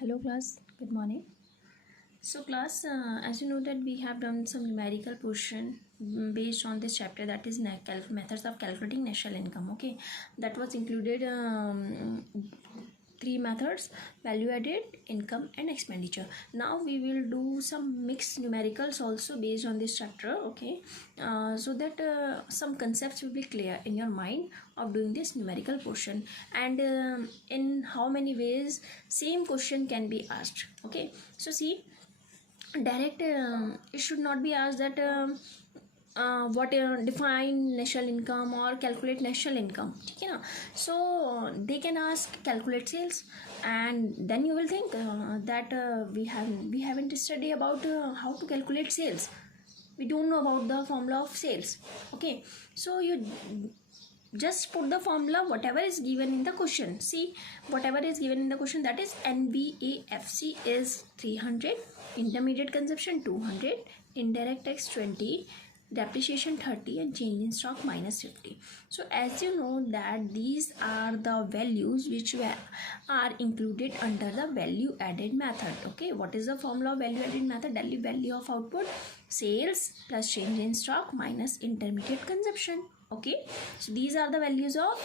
Hello class, good morning. So class, as you know that we have done some numerical portion based on this chapter, that is methods of calculating national income. Okay, that was included three methods: value added, income and expenditure. Now we will do some mixed numericals also based on this chapter. Okay, so that some concepts will be clear in your mind of doing this numerical portion, and in how many ways same question can be asked. Okay, so see, direct it should not be asked that what define national income or calculate national income, ठीक है ना. So they can ask calculate sales, and then you will think that we haven't studied about how to calculate sales. We don't know about the formula of sales. Okay, so you just put the formula whatever is given in the question. See, whatever is given in the question, that is NVAFC is 300, intermediate consumption 200, indirect tax 20, depreciation 30, and change in stock minus 50. So as you know that these are the values which are included under the value added method. Okay, what is the formula of value added method? Value of output, sales plus change in stock minus intermediate consumption. Okay, so these are the values of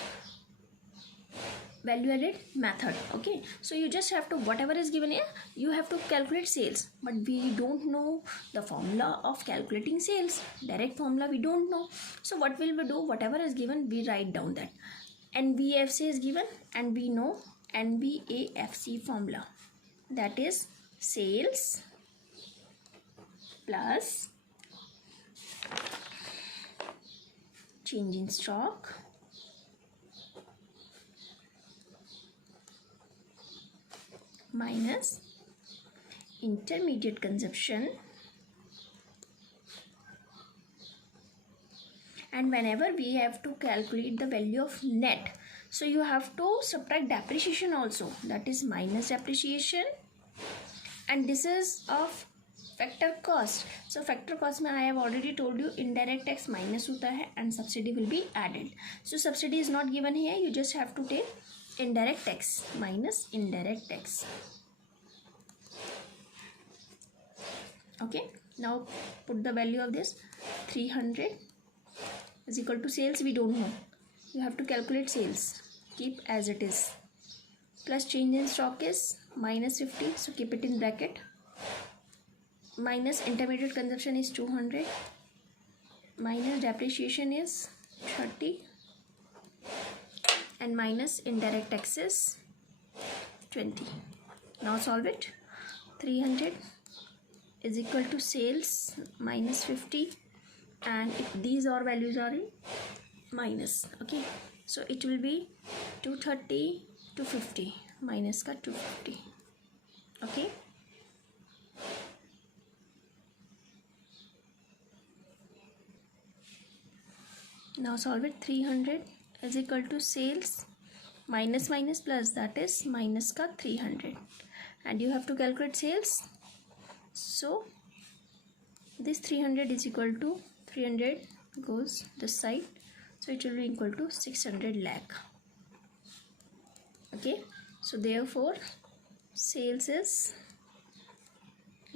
value added method. Okay, so you just have to, whatever is given here, you have to calculate sales, but we don't know the formula of calculating sales. Direct formula we don't know. So what will we do? Whatever is given, we write down that NVFC is given, and we know NVAFC formula, that is sales plus change in stock minus intermediate consumption, and whenever we have to calculate the value of net, so you have to subtract depreciation also, that is minus depreciation, and this is of factor cost. So factor cost में I have already told you indirect tax minus होता है and subsidy will be added. So subsidy is not given here, you just have to take indirect tax minus indirect tax. Okay, now put the value of this 300 is equal to sales, we don't know, you have to calculate sales, keep as it is, plus change in stock is minus 50, so keep it in bracket, minus intermediate consumption is 200, minus depreciation is 30, and minus indirect taxes 20. Now solve it. 300 is equal to sales minus 50, and if these all values are in minus, okay, so it will be 230 to 50 minus का 250. Okay, now solve it. 300 is equal to sales minus minus plus, that is minus का 300, and you have to calculate sales. So this 300 is equal to 300 goes this side, so it will be equal to 600 lakh. Okay, so therefore sales is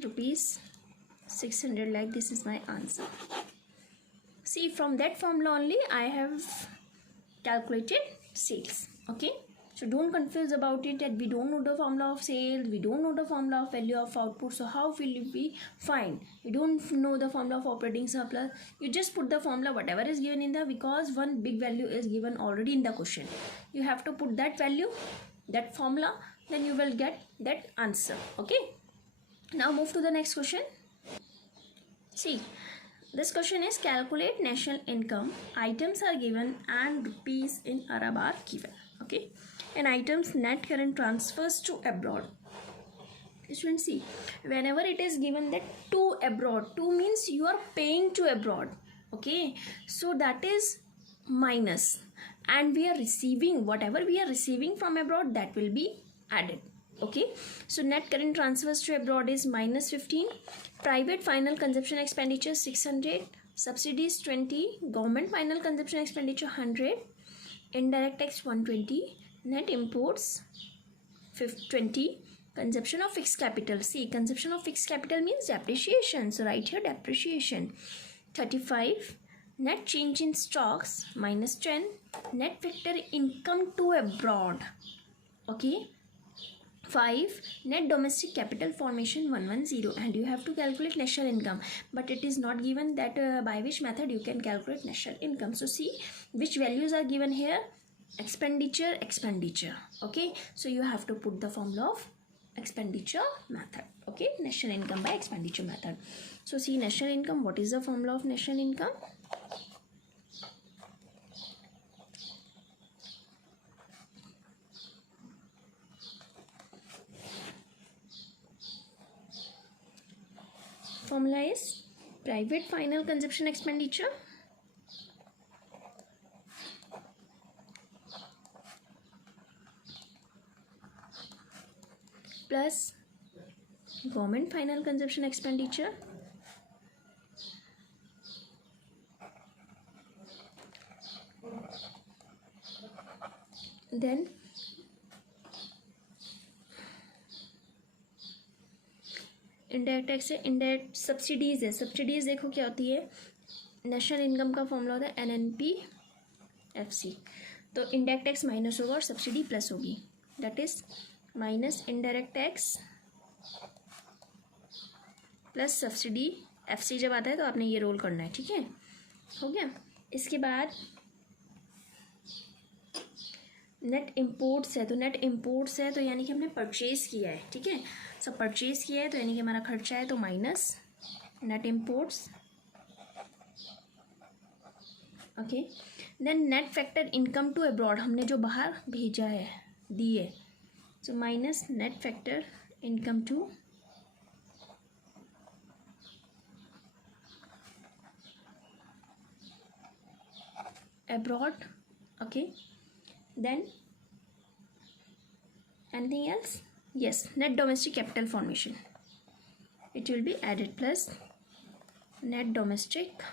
rupees 600 lakh. This is my answer. See, from that formula only I have calculated sales. Okay, so don't confuse about it that we don't know the formula of sales, we don't know the formula of value of output, so how will we find? We don't know the formula of operating surplus. You just put the formula whatever is given in the, because one big value is given already in the question, you have to put that value, that formula, then you will get that answer. Okay, now move to the next question. See, this question is calculate national income. Items are given and rupees in Arab are given. Okay, and items net current transfers to abroad. Students, see, whenever it is given that to abroad, to means you are paying to abroad. Okay, so that is minus, and we are receiving, whatever we are receiving from abroad, that will be added. Okay, so net current transfers to abroad is minus 15, private final consumption expenditure 600, subsidies 20, government final consumption expenditure 100, indirect tax 120, net imports 20, Consumption of fixed capital. See, consumption of fixed capital means depreciation. So write here depreciation. 35. Net change in stocks minus 10. Net factor income to abroad. Okay. 5. Net domestic capital formation 110, and you have to calculate national income, but it is not given that by which method you can calculate national income. So see which values are given here. Expenditure. Okay, so you have to put the formula of expenditure method. Okay, national income by expenditure method. So see national income. What is the formula of national income? Formula is private final consumption expenditure plus government final consumption expenditure then indirect tax है, indirect subsidies है. Subsidies देखो क्या होती है. National income का formula होता है NNPFC. तो इंडायरेक्ट टैक्स माइनस होगा और सब्सिडी प्लस होगी. That is minus indirect tax plus subsidy. FC जब आता है तो आपने ये रोल करना है. ठीक है, हो गया. इसके बाद नेट इम्पोर्ट्स है. तो नेट इम्पोर्ट्स है तो यानी कि हमने परचेज किया है. ठीक है, सब परचेज किया है तो यानी कि हमारा खर्चा है, तो minus net imports. Okay, then net factor income to abroad, हमने जो बाहर भेजा है दी है, so minus net factor income to abroad. Okay, then anything else? Yes, net domestic capital formation, it will be added plus net domestic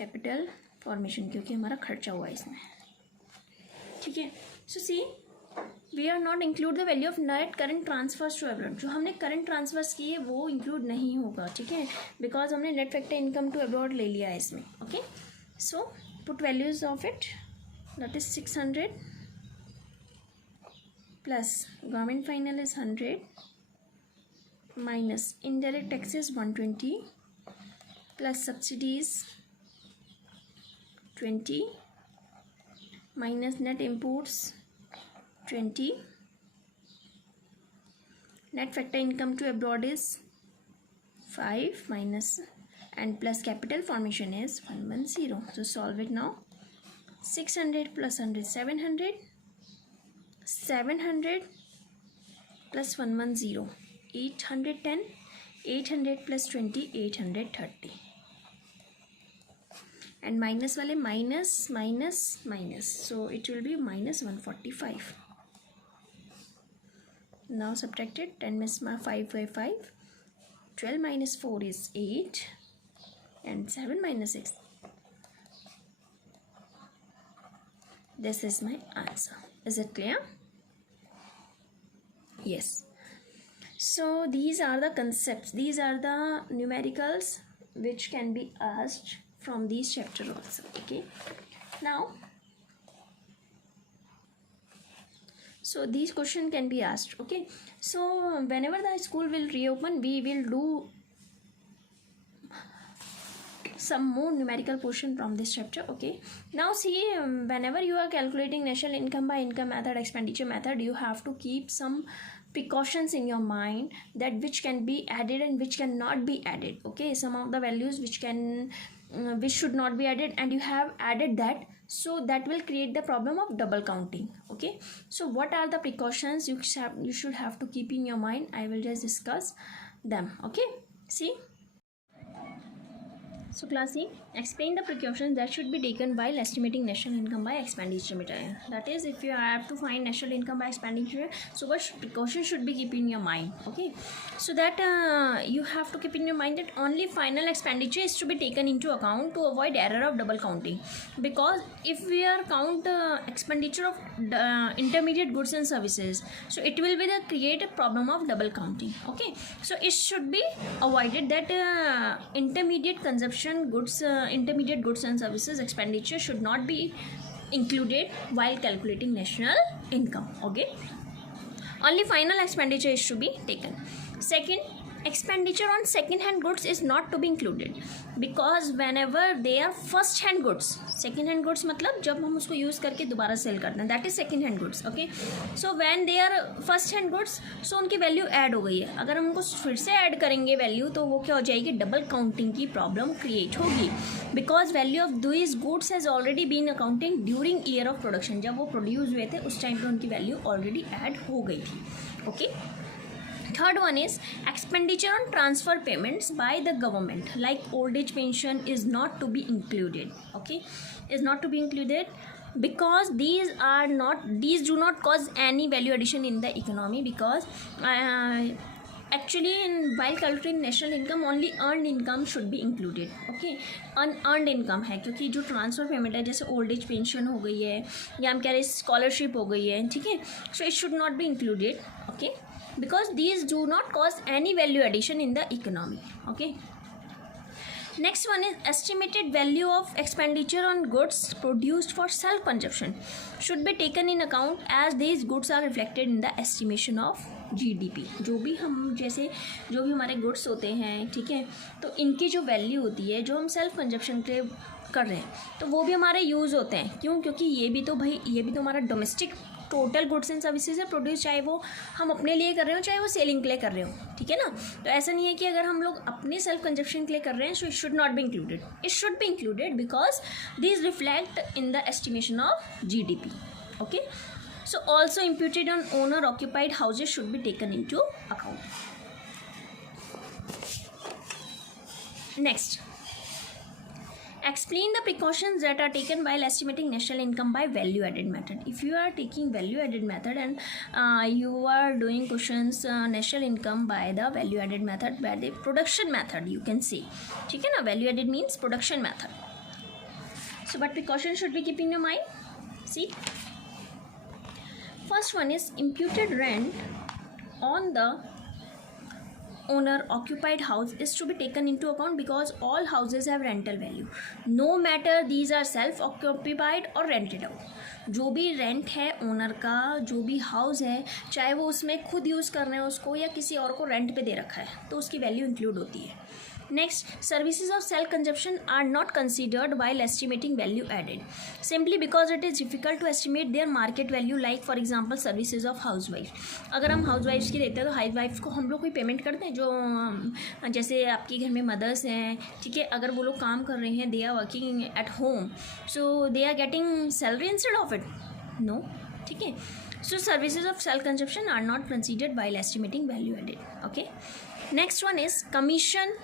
capital formation, क्योंकि हमारा खर्चा हुआ इसमें. ठीक है, so see we are not include the value of net current transfers to abroad. जो हमने current transfers किए वो इंक्लूड नहीं होगा. ठीक है, बिकॉज हमने net factor income to abroad ले लिया है इसमें. Okay, so put values of it, that is 600 plus government final is 100 minus indirect taxes 120 plus subsidies 20 minus net imports 20, net factor income to abroad is 5 minus and plus capital formation is 110. So solve it now. 600 plus 100 700, 700 plus 110 810, 800 plus 20 830, and minus वाले minus minus minus, so it will be minus 145. Now subtracted, 10 minus 5 by 5, 12 minus 4 is 8, and 7 minus 6. This is my answer. Is it clear? Yes. So these are the concepts, these are the numericals which can be asked from these chapter also. Okay, now so these question can be asked. Okay, so whenever the school will reopen, we will do some more numerical portion from this chapter. Okay, now see, whenever you are calculating national income by income method, expenditure method, you have to keep some precautions in your mind, that which can be added and which cannot be added. Okay, some of the values which can which should not be added, and you have added that, so that will create the problem of double counting. Okay, so what are the precautions you should have to keep in your mind? I will just discuss them. Okay, see, so class C, explain the precautions that should be taken while estimating national income by expenditure method. That is, if you have to find national income by expenditure, so what precautions should be keep in your mind, okay? So that you have to keep in your mind that only final expenditure is to be taken into account to avoid error of double counting, because if we are count expenditure of intermediate goods and services, so it will be the create a problem of double counting, okay? So it should be avoided that intermediate consumption goods, intermediate goods and services expenditure should not be included while calculating national income, okay? Only final expenditure is to be taken. Second, expenditure on second hand goods is not to be included, because whenever they are first hand goods, second hand goods मतलब जब हम उसको use करके दोबारा sell करते हैं, that is second hand goods, okay? So when they are first hand goods, so उनकी value add हो गई है, अगर हम उनको फिर से ऐड करेंगे वैल्यू, तो वो क्या हो जाएगी, डबल काउंटिंग की प्रॉब्लम क्रिएट होगी, because value of these goods has already been accounting during year of production, जब वो प्रोड्यूस हुए थे उस टाइम पर उनकी वैल्यू ऑलरेडी ऐड हो गई थी, okay? Third one is expenditure on transfer payments by the government, like old age pension is not to be included, okay? Is not to be included because these do not cause any value addition in the economy, because actually while calculating national income only earned income should be included, okay? unearned income है, क्योंकि जो transfer payment है जैसे old age pension हो गई है या हम कह रहे हैं स्कॉलरशिप हो गई है, ठीक है? सो it should not be included, okay? because these do not cause any value addition in the economy, okay? Next one is estimated value of expenditure on goods produced for self consumption should be taken in account as these goods are reflected in the estimation of GDP. जो भी हमारे goods होते हैं, ठीक है, तो इनकी जो वैल्यू होती है जो हम सेल्फ कंजप्शन के कर रहे हैं, तो वो भी हमारे यूज़ होते हैं, क्यों? क्योंकि ये भी तो हमारा domestic total goods and services है प्रोड्यूस, चाहे वो हम अपने लिए कर रहे हो चाहे वो सेलिंग के लिए कर रहे हो, ठीक है ना? तो ऐसा नहीं है कि अगर हम लोग अपने सेल्फ कंजप्शन के लिए कर रहे हैं, so it should not be included, it should be included because this reflect in the estimation of GDP, okay? So also imputed on owner occupied houses should be taken into account. Next, explain the precautions that are taken while estimating national income by value added method. If you are taking value added method and you are doing questions national income by the value added method, by the production method, you can say, ठीक है ना? value added means production method. So what precautions should we keep in your mind? See, first one is imputed rent on the owner occupied house is to be taken into account because all houses have rental value, no matter these are self occupied or rented out. जो भी rent है owner का, जो भी house है, चाहे वो उसमें खुद यूज़ कर रहे हैं उसको या किसी और को रेंट पे दे रखा है, तो उसकी वैल्यू इंक्लूड होती है. Next, services of self consumption are not considered while estimating value added, simply because it is difficult to estimate their market value, like for example services of housewife. अगर हम हाउसवाइफ्स की देते हैं तो हाउसवाइफ को हम लोग कोई पेमेंट करते हैं, जो जैसे आपके घर में मदर्स हैं, ठीक है, अगर वो लोग काम कर रहे हैं, they are working at home, so they are getting salary instead of it, no, ठीक है? So services of self consumption are not considered while estimating value added, okay? Next one is commission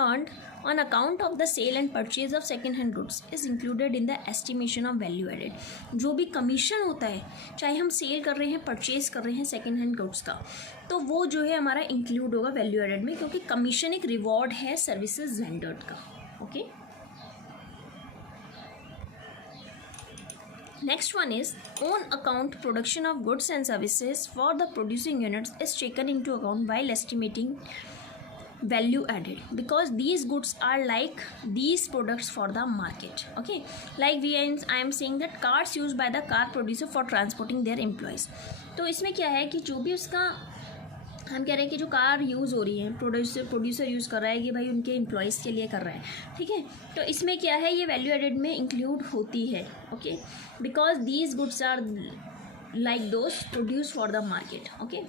earned on account of the sale and purchase of second hand goods is included in the estimation of value added. जो भी commission होता है, चाहे हम cell कर रहे हैं, purchase कर रहे हैं सेकेंड हैंड गुड्स का, तो वो जो है हमारा इंक्लूड होगा वैल्यू एडेड में, क्योंकि कमीशन एक रिवॉर्ड है सर्विसेज रेंडर्ड का, okay? Next one is on account production of goods and services for the producing units is taken into account while estimating value added, because these goods are like these products for the market, okay? Like I am saying that cars used by the car producer for transporting their employees. तो इसमें क्या है कि जो भी उसका हम कह रहे हैं कि जो कार यूज़ हो रही है, प्रोड्यूसर यूज़ कर रहा है कि भाई उनके एम्प्लॉयज़ के लिए कर रहा है, ठीक है? तो इसमें क्या है, ये वैल्यू एडेड में इंक्लूड होती है, okay? Because these goods are like those produce for the market, okay?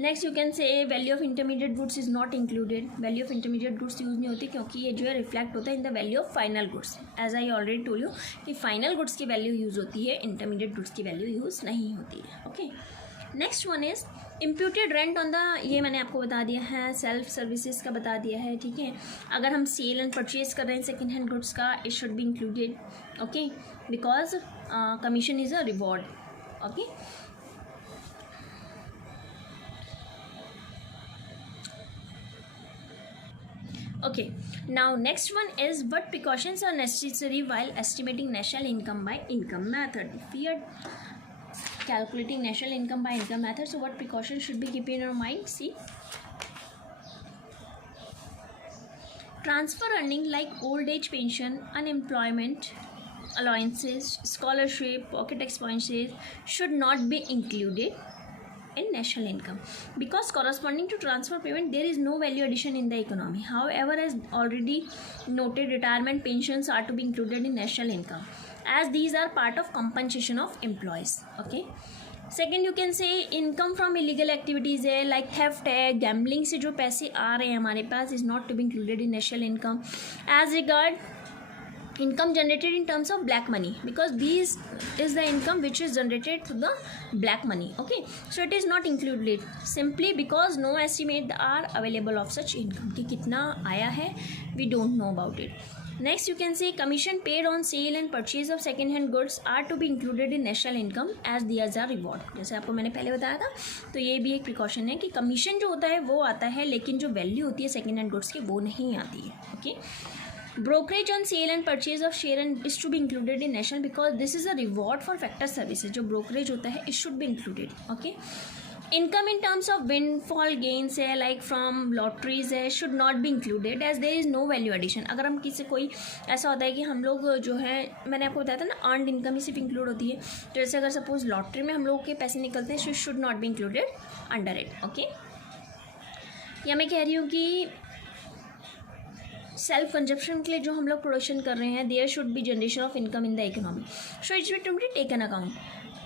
Next you can say value of intermediate goods is not included. Value of intermediate goods use नहीं होती क्योंकि ये जो है reflect होता है in the value of final goods. As I already told you कि final goods की वैल्यू यूज़ होती है, इंटरमीडिएट गुड्स की वैल्यू यूज़ नहीं होती है, okay? Next one is imputed rent on the, ये मैंने आपको बता दिया है, सेल्फ सर्विसेज का बता दिया है, ठीक है। अगर हम सेल एंड परचेज कर रहे हैं सेकेंड हैंड गुड्स का, it should be included, okay, because commission is a reward, okay. Okay, now next one is what precautions are necessary while estimating national income by income method. If we are calculating national income by income method, so what precautions should be keep in your mind? See, transfer earning like old age pension, unemployment allowances, scholarship, pocket expenses should not be included in national income, because corresponding to transfer payment there is no value addition in the economy. However, as already noted, retirement pensions are to be included in national income as these are part of compensation of employees, okay. Second, you can say income from illegal activities है, like theft है, gambling से जो पैसे आ रहे हैं हमारे पास, is not to be included in national income. As regard income generated in terms of black money, because these is the income which is generated through the black money, okay, so it is not included simply because no estimate are available of such income कि कितना आया है, we don't know about it. Next, you can say commission paid on sale and purchase of second hand goods are to be included in national income as these are reward. जैसे आपको मैंने पहले बताया था, तो ये भी एक प्रिकॉशन है कि कमीशन जो होता है वो आता है, लेकिन जो वैल्यू होती है सेकेंड हैंड गुड्स की वो नहीं आती है, okay. Brokerage on sale and purchase of share and is to be included in national because this is a reward for factor services. जो brokerage होता है it should be included, okay. Income in terms of windfall gains है, like from lotteries है, should not be included as there is no value addition. अगर हम किसी कोई ऐसा होता है कि हम लोग जो है, मैंने आपको बताया था ना, अर्नड इनकम ही सिर्फ इंक्लूड होती है, तो जैसे अगर सपोज लॉटरी में हम लोग के पैसे निकलते हैं, should not be included under it, okay. या मैं कह रही हूँ कि सेल्फ कंजप्शन के लिए जो हम लोग प्रोडक्शन कर रहे हैं, there should be generation of income in the economy, so it's be to be taken account.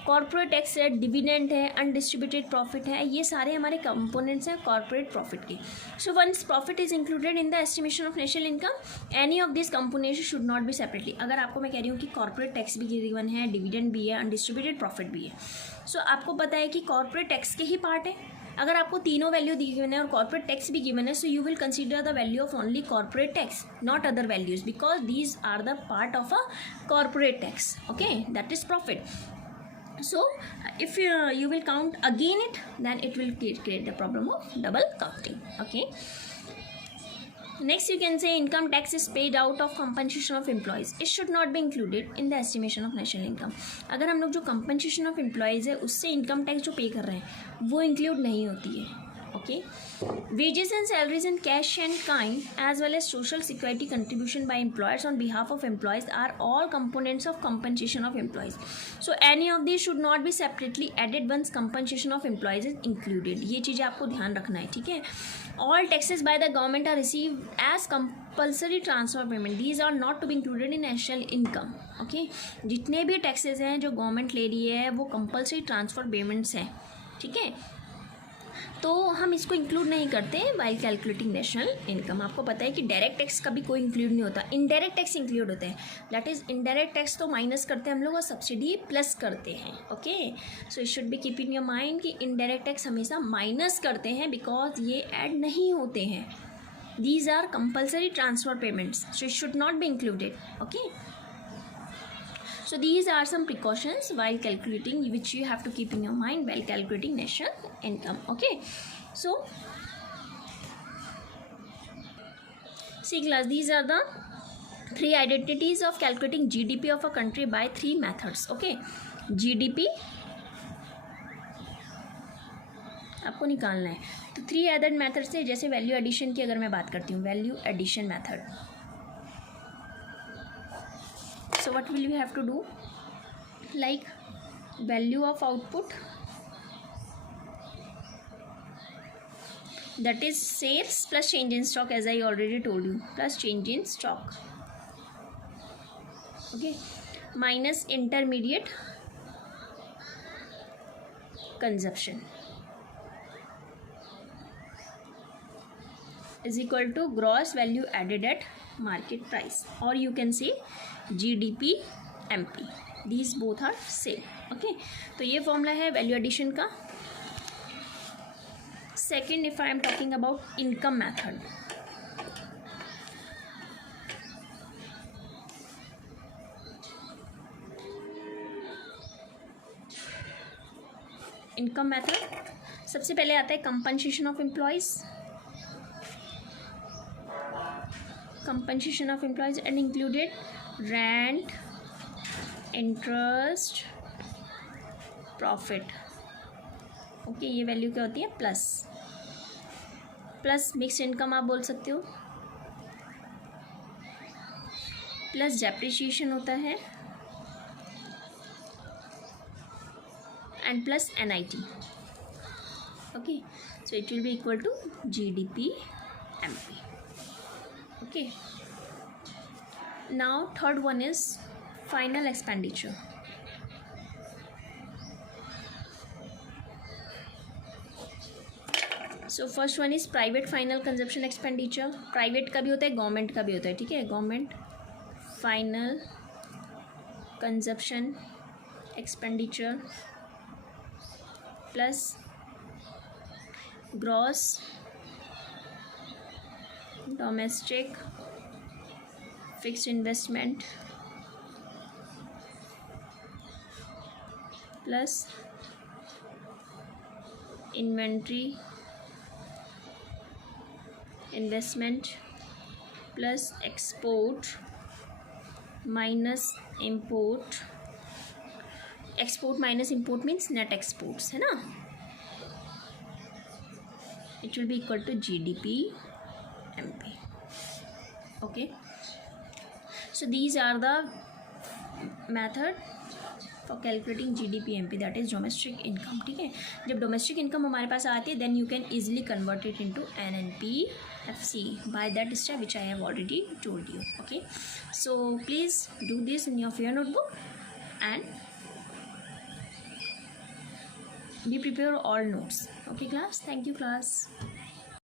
Corporate tax है, डिविडेंड है, अनडिस्ट्रीब्यूटेड प्रॉफिट है, ये सारे हमारे कंपोनेंट्स हैं कॉर्पोरेट प्रॉफिट के. So once profit is included in the estimation of national income, any of this components should not be separately. अगर आपको मैं कह रही हूँ कि कॉर्पोरेट टैक्स भी गिवन है, डिविडेंड भी है, अनडिस्ट्रीब्यूटेड प्रॉफिट भी है, सो आपको पता है कि कॉर्पोरेट टैक्स के ही पार्ट है. अगर आपको तीनों वैल्यू दी गिवन है और कॉर्पोरेट टैक्स भी गिवन है, so you will consider the value of only corporate tax, not other values, because these are the part of a corporate tax, okay, that is profit. So if you will count again it, then it will create the problem of double counting, okay. Next, you can say income tax is paid out of compensation of employees. It should not be included in the estimation of national income. अगर हम लोग जो compensation of employees है उससे income tax जो पे कर रहे हैं वो include नहीं होती है, okay. Wages and salaries in cash and kind as well as social security contribution by employers on behalf of employees are all components of compensation of employees. So any of these should not be separately added once compensation of employees is included. ये चीज़ें आपको ध्यान रखना है, ठीक है. All taxes by the government are received as compulsory transfer payment. These are not to be included in national income, okay. जितने भी टैक्सेस हैं जो गवर्नमेंट ले रही है वो कंपल्सरी ट्रांसफर पेमेंट्स हैं, ठीक है. तो हम इसको इंक्लूड नहीं करते वाइल कैलकुलेटिंग नेशनल इनकम. आपको पता है कि डायरेक्ट टैक्स कभी कोई इंक्लूड नहीं होता, इनडायरेक्ट टैक्स इंक्लूड होते हैं. दैट इज इनडायरेक्ट टैक्स तो माइनस करते हैं हम लोग और सब्सिडी प्लस करते हैं, okay. So it should be keep in your mind कि इनडायरेक्ट टैक्स हमेशा माइनस करते हैं बिकॉज ये ऐड नहीं होते हैं. These are compulsory transfer payments, so it should not be included, okay. So these are some precautions while calculating which you have to keep in your mind while calculating national income, okay. So see class, these are the three identities of calculating GDP of a country by three methods, okay. GDP आपको निकालना है, तो three other method से, जैसे value addition की अगर मैं बात करती हूँ, value addition method. So what will you have to do? Like value of output, that is sales plus change in stock, as I already told you, plus change in stock, okay, minus intermediate consumption is equal to gross value added at market price, or you can say GDP MP. These both are same, okay. तो ये formula है value addition का. second, if I am talking about income method, income method सबसे पहले आता है compensation of employees, compensation of employees and included rent, interest, profit. Okay, ये value क्या होती है? प्लस। प्लस मिक्स इनकम आप बोल सकते हो, प्लस डेप्रिसिएशन होता है, and plus NIT. Okay, so it will be equal to GDP MP. Okay, now third one is final expenditure. So first one is private final consumption expenditure. Private का भी होता है, गवर्नमेंट का भी होता है, ठीक है। Government final consumption expenditure plus gross domestic fixed investment plus inventory investment plus export minus import. Export minus import means net exports, है ना। It will be equal to GDP MP. Okay, so these are the method for calculating GDP MP, that is domestic income, ठीक है। जब domestic income हमारे पास आती है then you can easily convert it into NNPFC by that step which I have already told you. Okay, so please do this in your fair notebook and be prepared all notes. Okay class, thank you class.